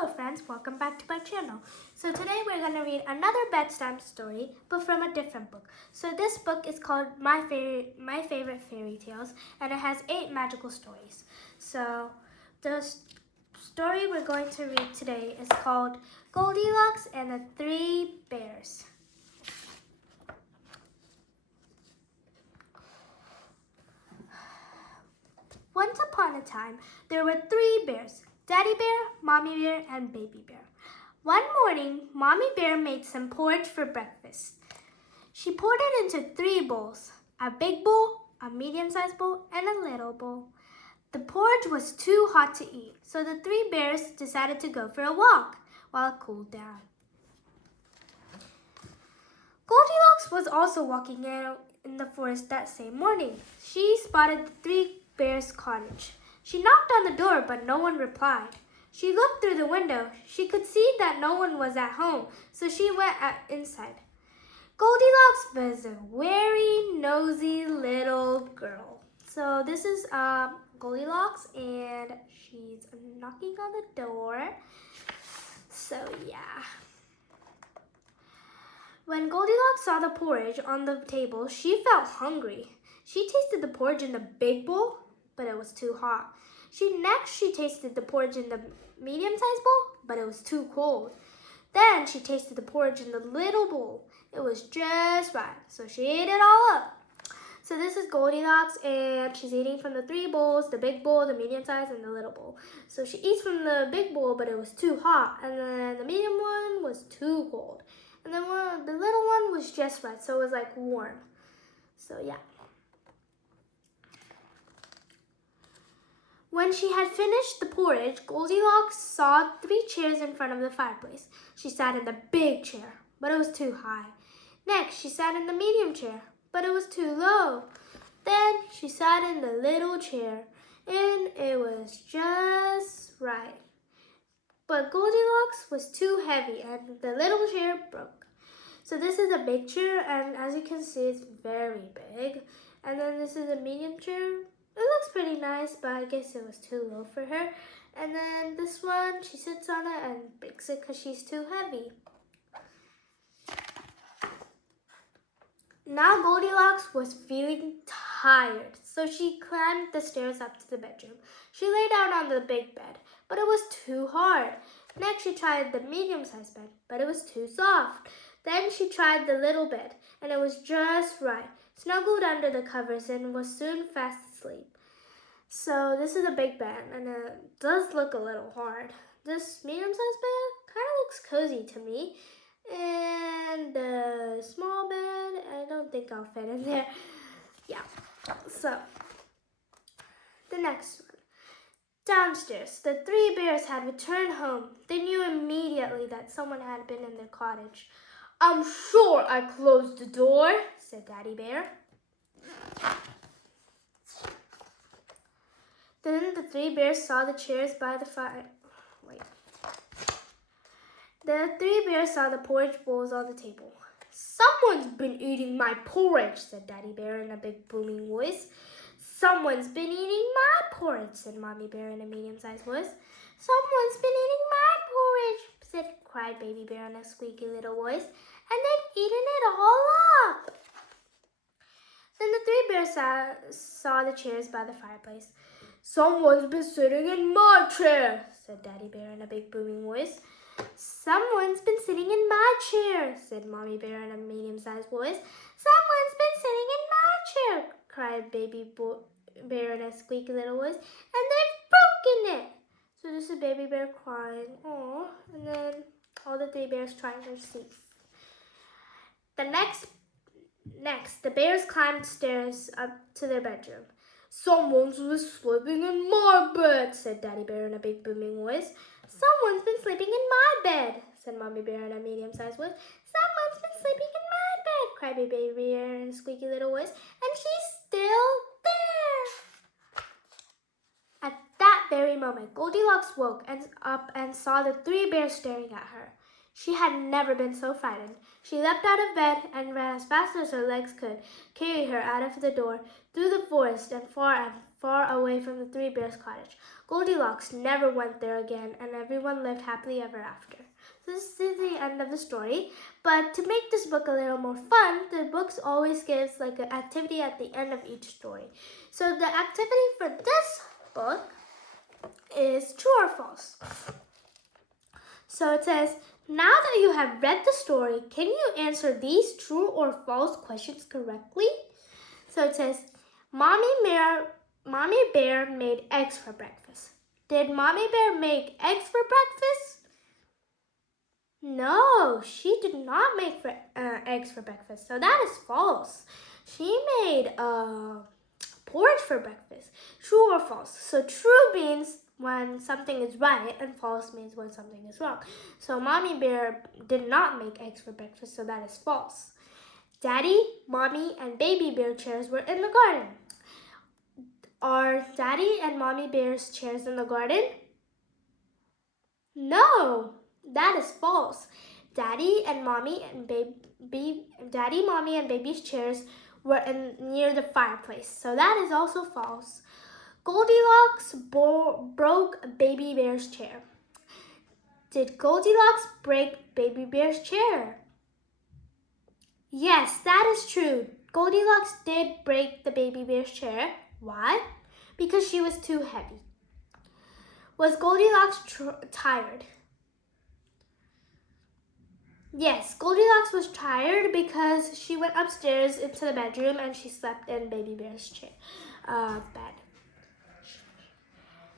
Hello friends, welcome back to my channel. So today we're going to read another bedtime story, but from a different book. So this book is called My Favorite Fairy Tales, and it has 8 magical stories. So the story we're going to read today is called Goldilocks and the 3 Bears. Once upon a time, there were 3 bears. Daddy Bear, Mommy Bear, and Baby Bear. One morning, Mommy Bear made some porridge for breakfast. She poured it into 3 bowls, a big bowl, a medium-sized bowl, and a little bowl. The porridge was too hot to eat, so the 3 bears decided to go for a walk while it cooled down. Goldilocks was also walking out in the forest that same morning. She spotted the 3 bears' cottage. She knocked on the door, but no one replied. She looked through the window. She could see that no one was at home, so she went inside. Goldilocks was a very nosy little girl. So this is Goldilocks, and she's knocking on the door. So yeah. When Goldilocks saw the porridge on the table, she felt hungry. She tasted the porridge in the big bowl, but it was too hot. Next she tasted the porridge in the medium-sized bowl, but it was too cold. Then she tasted the porridge in the little bowl. It was just right, so she ate it all up. So this is Goldilocks, and she's eating from the 3 bowls, the big bowl, the medium-sized, and the little bowl. So she eats from the big bowl, but it was too hot, and then the medium one was too cold. And then the little one was just right, so it was like warm. So yeah. When she had finished the porridge, Goldilocks saw 3 chairs in front of the fireplace. She sat in the big chair, but it was too high. Next, she sat in the medium chair, but it was too low. Then she sat in the little chair, and it was just right. But Goldilocks was too heavy, and the little chair broke. So this is a big chair, and as you can see, it's very big. And then this is a medium chair. It looks pretty nice, but I guess it was too low for her. And then this one, she sits on it and breaks it because she's too heavy. Now Goldilocks was feeling tired, so she climbed the stairs up to the bedroom. She lay down on the big bed, but it was too hard. Next, she tried the medium-sized bed, but it was too soft. Then she tried the little bed, and it was just right. Snuggled under the covers and was soon fast asleep. So this is a big bed, and it does look a little hard. This medium-sized bed kind of looks cozy to me. And the small bed, I don't think I'll fit in there. Yeah, so the next one. Downstairs, the 3 bears had returned home. They knew immediately that someone had been in their cottage. "I'm sure I closed the door," said Daddy Bear. Then the 3 bears saw the chairs by the fire. The 3 bears saw the porridge bowls on the table. "Someone's been eating my porridge," said Daddy Bear in a big booming voice. "Someone's been eating my porridge," said Mommy Bear in a medium-sized voice. "Someone's been eating my porridge," cried Baby Bear in a squeaky little voice. "And they've eaten it all up." Then the 3 bears saw the chairs by the fireplace. "Someone's been sitting in my chair," said Daddy Bear in a big booming voice. "Someone's been sitting in my chair," said Mommy Bear in a medium-sized voice. "Someone's been sitting in my chair," cried Baby Bear in a squeaky little voice. "And they've broken it." So this is Baby Bear crying. Aww. And then all the 3 bears trying to sleep. Next, the bears climbed stairs up to their bedroom. "Someone's been sleeping in my bed," said Daddy Bear in a big booming voice. "Someone's been sleeping in my bed," said Mommy Bear in a medium-sized voice. "Someone's been sleeping in my bed," cried Baby Bear in a squeaky little voice. "And she's still there." At that very moment, Goldilocks woke up and saw the 3 bears staring at her. She had never been so frightened. She leapt out of bed and ran as fast as her legs could carry her out of the door, through the forest, and far away from the Three Bears' cottage. Goldilocks never went there again, and everyone lived happily ever after. So this is the end of the story. But to make this book a little more fun, the book always gives like an activity at the end of each story. So the activity for this book is true or false. So it says, now that you have read the story, can you answer these true or false questions correctly? So it says, Mommy Bear made eggs for breakfast. Did Mommy Bear make eggs for breakfast? No, she did not make eggs for breakfast. So that is false. She made porridge for breakfast. True or false? So true means when something is right and false means when something is wrong. So Mommy Bear did not make eggs for breakfast, so that is false. Daddy, Mommy, and Baby Bear chairs were in the garden. Are Daddy and Mommy Bear's chairs in the garden? No, that is false. Daddy, Mommy, and Baby's chairs were near the fireplace, so that is also false. Goldilocks broke Baby Bear's chair. Did Goldilocks break Baby Bear's chair? Yes, that is true. Goldilocks did break the Baby Bear's chair. Why? Because she was too heavy. Was Goldilocks tired? Yes, Goldilocks was tired because she went upstairs into the bedroom and she slept in Baby Bear's bed.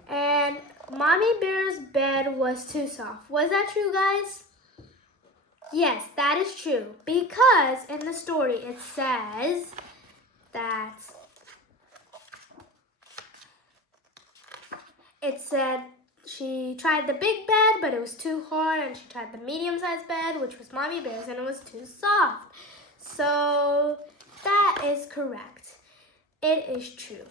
And Mommy Bear's bed was too soft. Was that true, guys? Yes, that is true. Because in the story it says that it said she tried the big bed, but it was too hard, and she tried the medium-sized bed, which was Mommy Bear's, and it was too soft. So that is correct. It is true.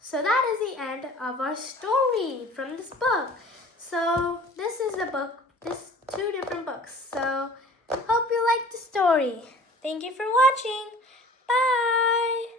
So that is the end of our story from this book. So this is the book, this 2 different books. So hope you liked the story. Thank you for watching. Bye.